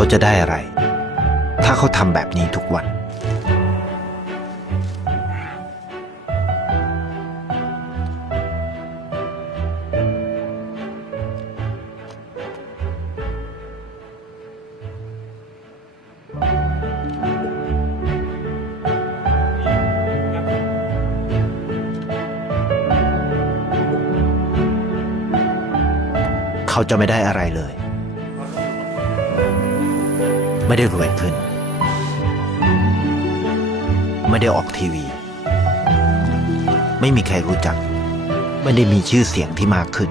ขาจะได้อะไร ถ้าเขาทำแบบนี้ทุกวัน เขาจะไม่ได้อะไรเลย ไม่ได้รวยขึ้น ไม่ได้ออกทีวี ไม่มีใครรู้จัก ไม่ได้มีชื่อเสียงที่มากขึ้น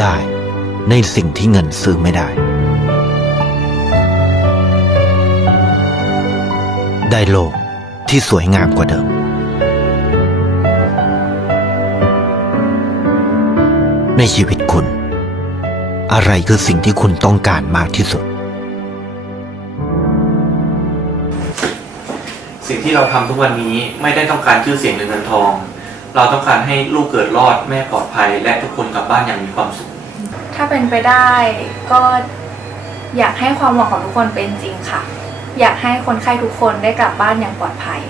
ได้ ในสิ่งที่เงินซื้อไม่ได้ ได้โลกที่สวยงามกว่าเดิม ในชีวิตคุณ อะไรคือสิ่งที่คุณต้องการมากที่สุด สิ่งที่เราทำทุกวันนี้ไม่ได้ต้องการชื่อเสียงหรือเงินทอง เราต้องการให้ลูกเกิดรอดแม่ปลอดภัย และทุกคนกลับบ้านอย่างมีความสุข ถ้าเป็นไปได้ก็อยากให้ความหวังของทุกคนเป็นจริงค่ะ อยากให้คนไข้ทุกคนได้กลับบ้านอย่างปลอดภัย